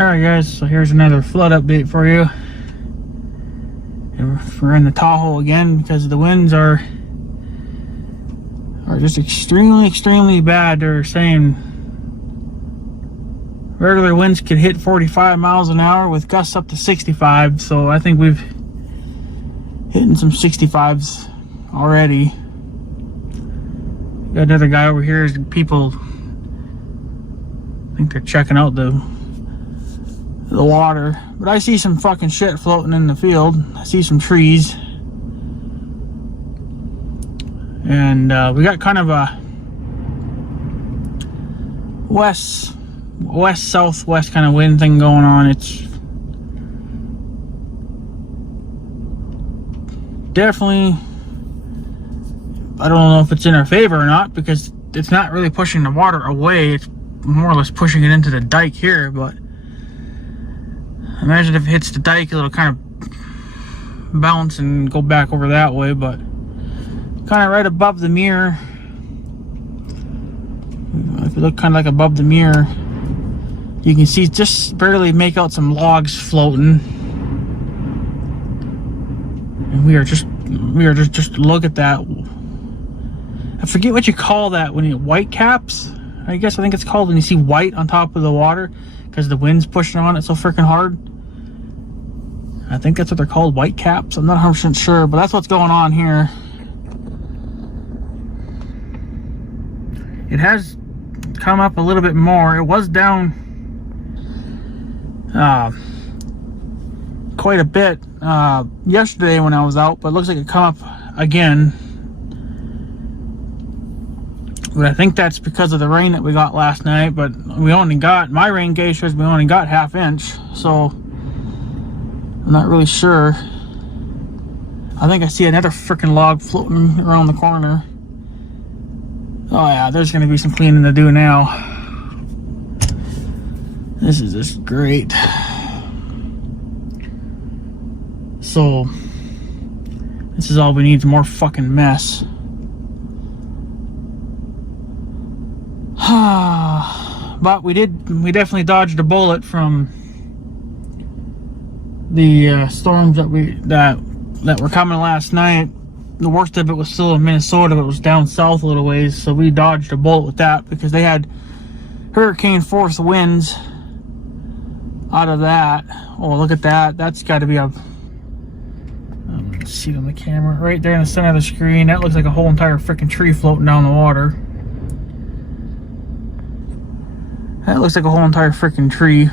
Alright guys, so here's another flood update for you. And we're in the Tahoe again because the winds are just extremely bad. They're saying regular winds could hit 45 miles an hour with gusts up to 65, so I think we've hitting some 65s already. Got another guy over here. People, I think they're checking out the water, but I see some fucking shit floating in the field. I see some trees, and we got kind of a west southwest kind of wind thing going on. It's definitely, I don't know if it's in our favor or not, because it's not really pushing the water away. It's more or less pushing it into the dike here, but imagine if it hits the dike, it'll kind of bounce and go back over that way. But kind of right above the mirror, if you look kind of like above the mirror, you can see just barely make out some logs floating. And we are just look at that. I forget what you call that when you white caps. I think it's called when you see white on top of the water because the wind's pushing on it so freaking hard. I think that's what they're called, white caps. I'm not 100% sure, but that's what's going on here. It has come up a little bit more. It was down quite a bit yesterday when I was out, but it looks like it come up again. But I think that's because of the rain that we got last night. But we only got, my rain gauge says we only got ½ inch, so I'm not really sure. I think I see another freaking log floating around the corner. Oh yeah, there's gonna be some cleaning to do now. This is just great. So this is all we need, is more fucking mess. But we definitely dodged a bullet from the storms that were coming last night. The worst of it was still in Minnesota, but it was down south a little ways, so we dodged a bullet with that because they had hurricane force winds out of that. Oh, look at that. That's got to be a, let's see it on the camera right there in the center of the screen. That looks like a whole entire freaking tree floating down the water. That looks like a whole entire freaking tree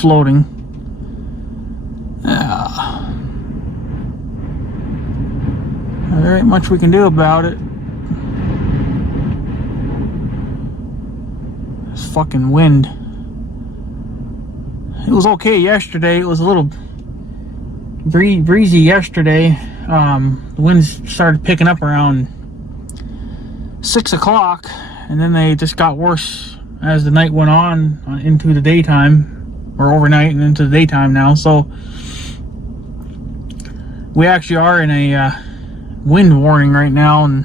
floating. There ain't much we can do about it. This fucking wind. It was okay yesterday. It was a little breezy yesterday. The winds started picking up around 6 o'clock, and then they just got worse as the night went on into the daytime, or overnight and into the daytime now. So we actually are in a wind warning right now, and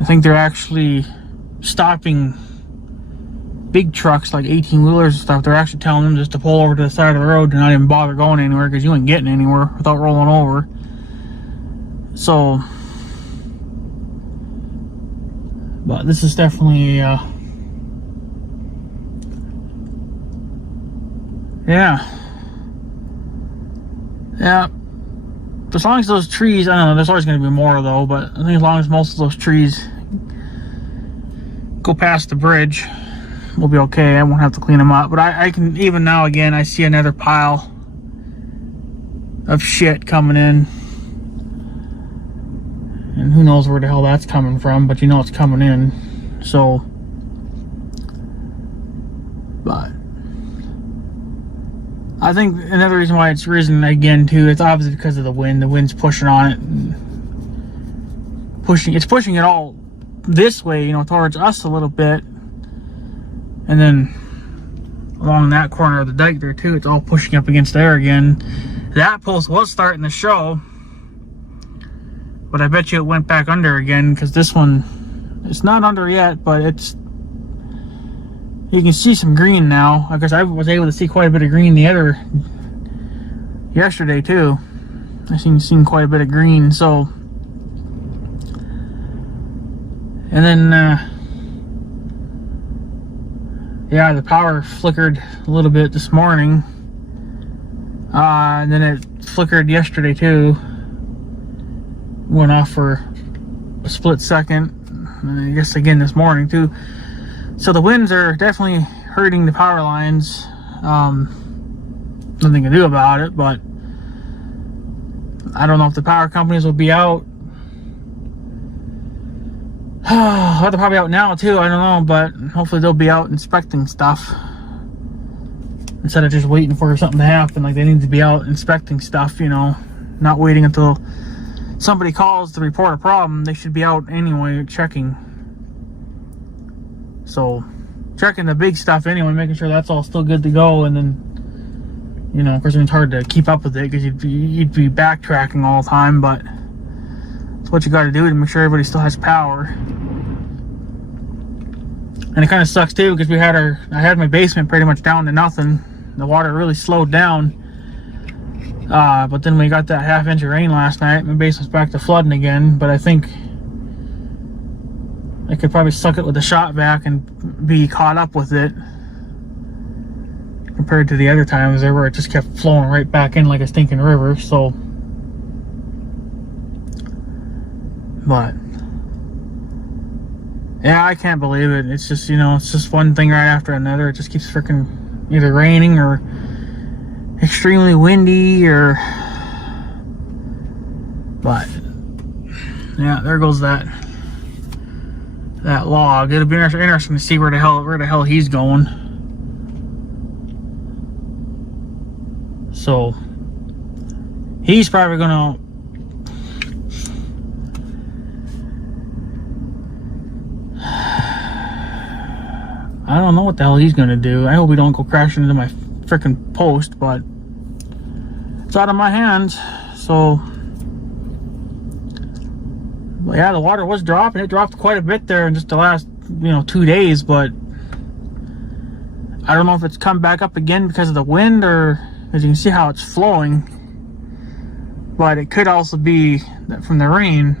I think they're actually stopping big trucks like 18-wheelers and stuff. They're actually telling them just to pull over to the side of the road and not even bother going anywhere, because you ain't getting anywhere without rolling over. So, but this is definitely yeah. As long as those trees, I don't know, there's always going to be more though, but I think as long as most of those trees go past the bridge, we'll be okay. I won't have to clean them up. But I can, even now again, I see another pile of shit coming in. And who knows where the hell that's coming from, but you know it's coming in. So, but I think another reason why it's risen again too, it's obviously because of the wind. The wind's pushing on it, and it's pushing it all this way, you know, towards us a little bit, and then along that corner of the dike there too, it's all pushing up against there again. That post was starting to show, but I bet you it went back under again, because this one, it's not under yet, but You can see some green now. I guess I was able to see quite a bit of green yesterday too. I seen quite a bit of green. So, and then yeah, the power flickered a little bit this morning, and then it flickered yesterday too. Went off for a split second, and I guess again this morning too. So the winds are definitely hurting the power lines. Nothing to do about it, but I don't know if the power companies will be out. They're probably out now too, I don't know, but hopefully they'll be out inspecting stuff instead of just waiting for something to happen. Like, they need to be out inspecting stuff, you know, not waiting until somebody calls to report a problem. They should be out anyway, checking. So, checking the big stuff anyway, making sure that's all still good to go, and then, you know, of course it's hard to keep up with it because you'd be backtracking all the time, but it's what you got to do to make sure everybody still has power. And it kind of sucks too because I had my basement pretty much down to nothing. The water really slowed down. But then we got that half-inch of rain last night. My basement's back to flooding again. But I think I could probably suck it with a shot vac and be caught up with it compared to the other times there where it just kept flowing right back in like a stinking river. So, but yeah, I can't believe it. It's just, you know, it's just one thing right after another. It just keeps freaking either raining or extremely windy or, but yeah, there goes that log. It'll be interesting to see where the hell he's going. So he's probably gonna, I don't know what the hell he's gonna do. I hope we don't go crashing into my freaking post, but it's out of my hands. So, but yeah, the water was dropping. It dropped quite a bit there in just the last, 2 days, but I don't know if it's come back up again because of the wind, or as you can see how it's flowing, but it could also be that from the rain.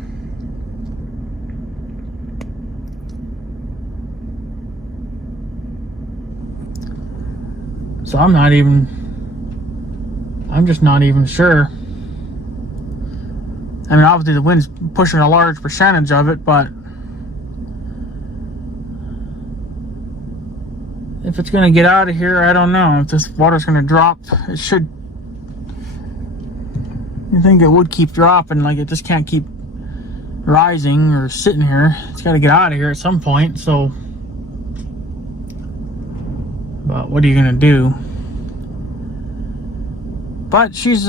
So I'm just not even sure. I mean, obviously the wind's pushing a large percentage of it, but if it's gonna get out of here, I don't know. If this water's gonna drop, it should. You think it would keep dropping, like it just can't keep rising or sitting here. It's gotta get out of here at some point, so. But what are you gonna do? But she's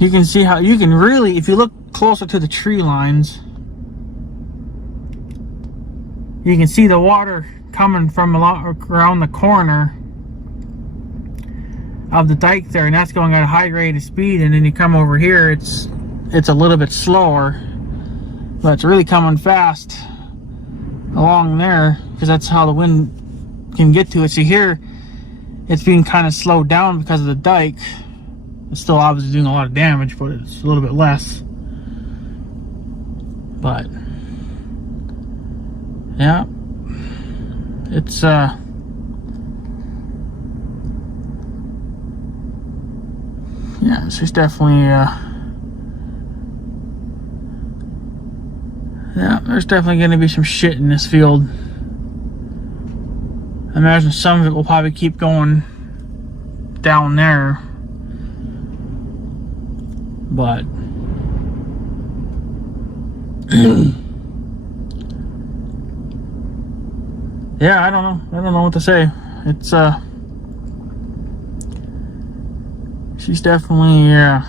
you can see how you can really, if you look closer to the tree lines, you can see the water coming from around the corner of the dike there, and that's going at a high rate of speed. And then you come over here, it's a little bit slower, but it's really coming fast along there because that's how the wind can get to it. So here it's being kind of slowed down because of the dike. It's still obviously doing a lot of damage, but it's a little bit less. But yeah, it's yeah, she's definitely yeah, there's definitely going to be some shit in this field. I imagine some of it will probably keep going down there, but yeah, I don't know what to say. It's she's definitely yeah,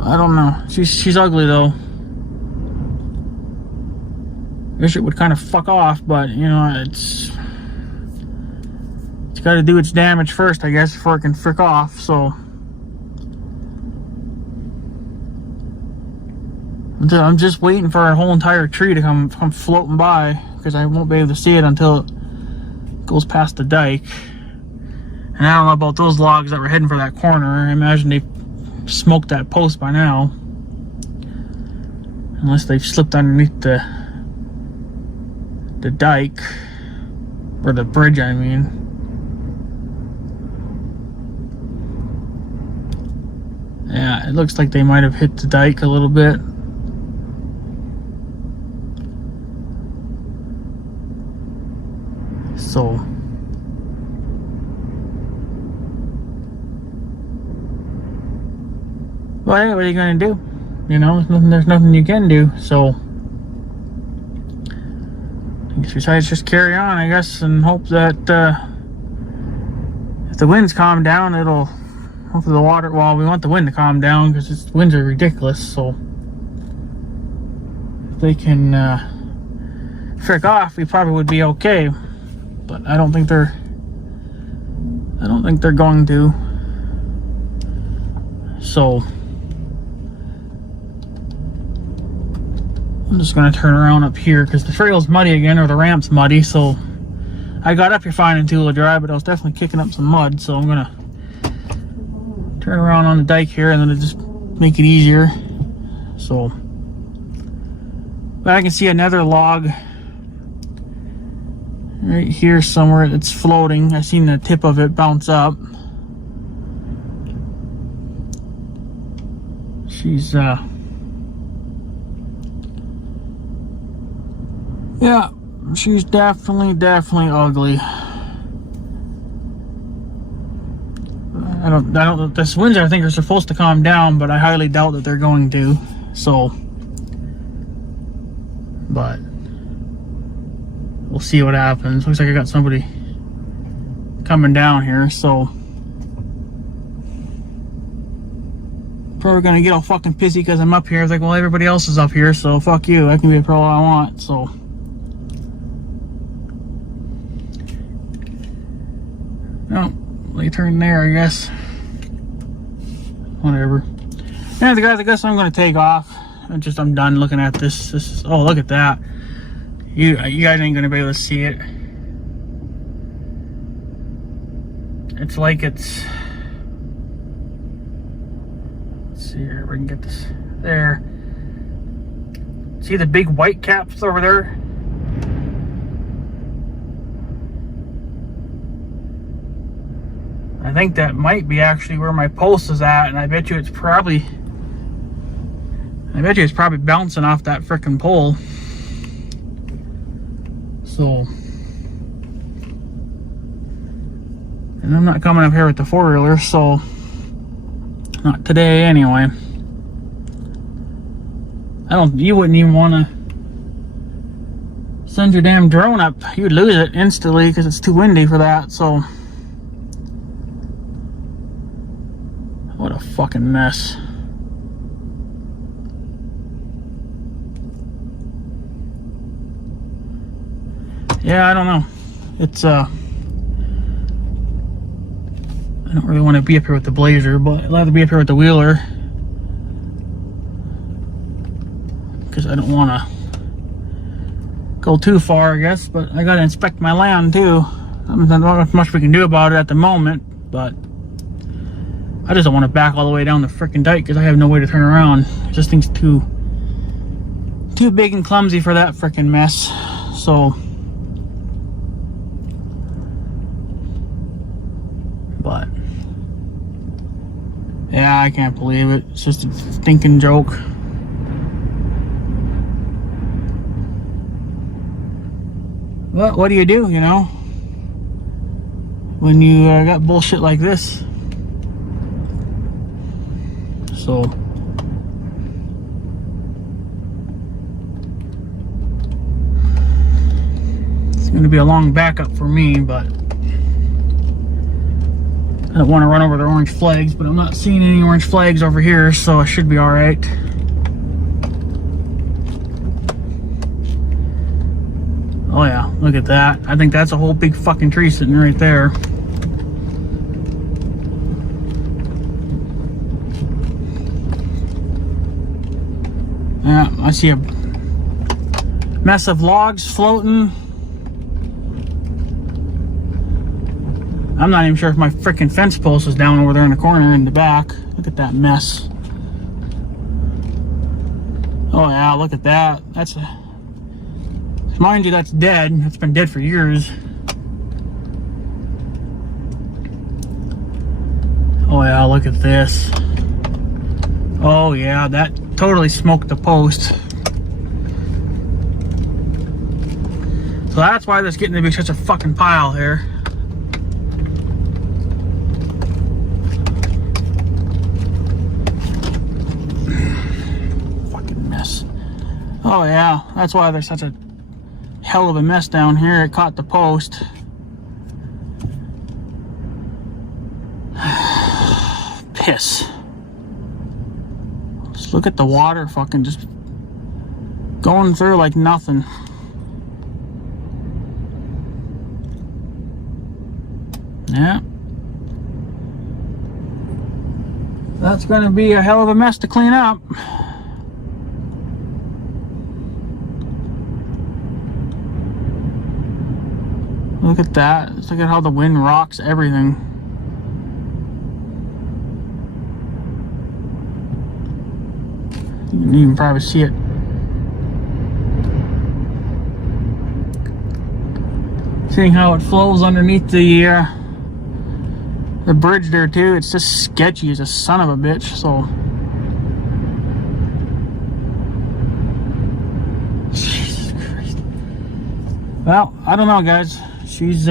I don't know. She's ugly though. Wish it would kind of fuck off, but it's got to do its damage first, I guess, before it can frick off. So I'm just waiting for a whole entire tree to come floating by, because I won't be able to see it until it goes past the dike. And I don't know about those logs that were heading for that corner. I imagine they smoked that post by now, unless they've slipped underneath the dike, or the bridge, I mean. Yeah, it looks like they might have hit the dike a little bit. So well, hey, what are you gonna do? You know, there's nothing you can do. So I guess besides just carry on, I guess, and hope that if the winds calm down, it'll hopefully the water. Well, we want the wind to calm down because the winds are ridiculous. So if they can frick off, we probably would be okay. But I don't think they're going to. So I'm just gonna turn around up here because the trail's muddy again, or the ramp's muddy. So I got up here fine and two-wheel drive, but I was definitely kicking up some mud. So I'm gonna turn around on the dike here, and then it'll just make it easier. So, but I can see another log right here somewhere that's floating. I seen the tip of it bounce up. She's yeah, she's definitely ugly. I don't this winds, I think, are supposed to calm down, but I highly doubt that they're going to. So, but we'll see what happens. Looks like I got somebody coming down here, so probably gonna get all fucking pissy because I'm up here. It's like, well, everybody else is up here, so fuck you. I can be a pro all I want. So no, let me turn there, I guess. Whatever. Yeah, guys, I guess I'm gonna take off. I'm done looking at this. Oh, look at that. You guys ain't gonna be able to see it. It's like it's. Let's see here if we can get this there. See the big white caps over there? I think that might be actually where my post is at, and I bet you it's probably bouncing off that frickin' pole. So, and I'm not coming up here with the four-wheeler, so not today anyway. You wouldn't even want to send your damn drone up. You'd lose it instantly because it's too windy for that. So what a fucking mess. Yeah, I don't know. It's I don't really want to be up here with the Blazer, but I'd rather be up here with the Wheeler, because I don't want to go too far, I guess. But I gotta inspect my land too. I don't know much we can do about it at the moment, but I just don't want to back all the way down the freaking dike because I have no way to turn around. This thing's too big and clumsy for that freaking mess. So, but yeah, I can't believe it. It's just a stinking joke. But what do, you know, when you got bullshit like this? So it's going to be a long backup for me, but I don't want to run over the orange flags, but I'm not seeing any orange flags over here, so I should be all right. Oh yeah, look at that. I think that's a whole big fucking tree sitting right there. Yeah, I see a mess of logs floating. I'm not even sure if my freaking fence post is down over there in the corner in the back. Look at that mess. Oh yeah, look at that. That's a... Mind you, that's dead. It's been dead for years. Oh yeah, look at this. Oh yeah, that totally smoked the post. So that's why there's getting to be such a fucking pile here. Fucking mess. Oh yeah, that's why there's such a hell of a mess down here. It caught the post. Piss. Just look at the water fucking just going through like nothing. Yeah. That's gonna be a hell of a mess to clean up. Look at that. Just look at how the wind rocks everything. You can probably see it. Seeing how it flows underneath the bridge there too. It's just sketchy as a son of a bitch. So Jesus Christ. Well, I don't know, guys. She's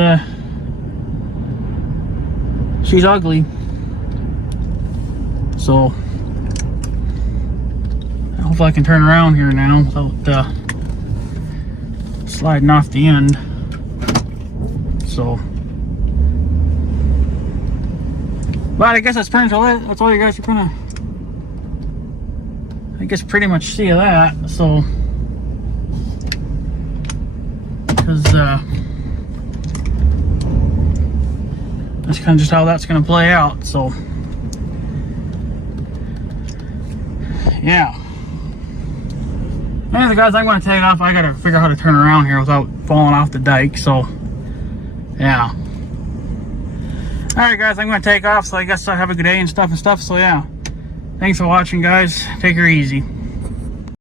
ugly. So hopefully I can turn around here now without sliding off the end. So, but I guess that's pretty much it. That's all you guys are gonna, I guess, pretty much see of that. So, because that's kind of just how that's gonna play out. So, yeah. Anyway, guys, I'm going to take off. I got to figure out how to turn around here without falling off the dike. So, yeah. Alright, guys, I'm going to take off. So, I guess I have a good day and stuff. So, yeah. Thanks for watching, guys. Take her easy.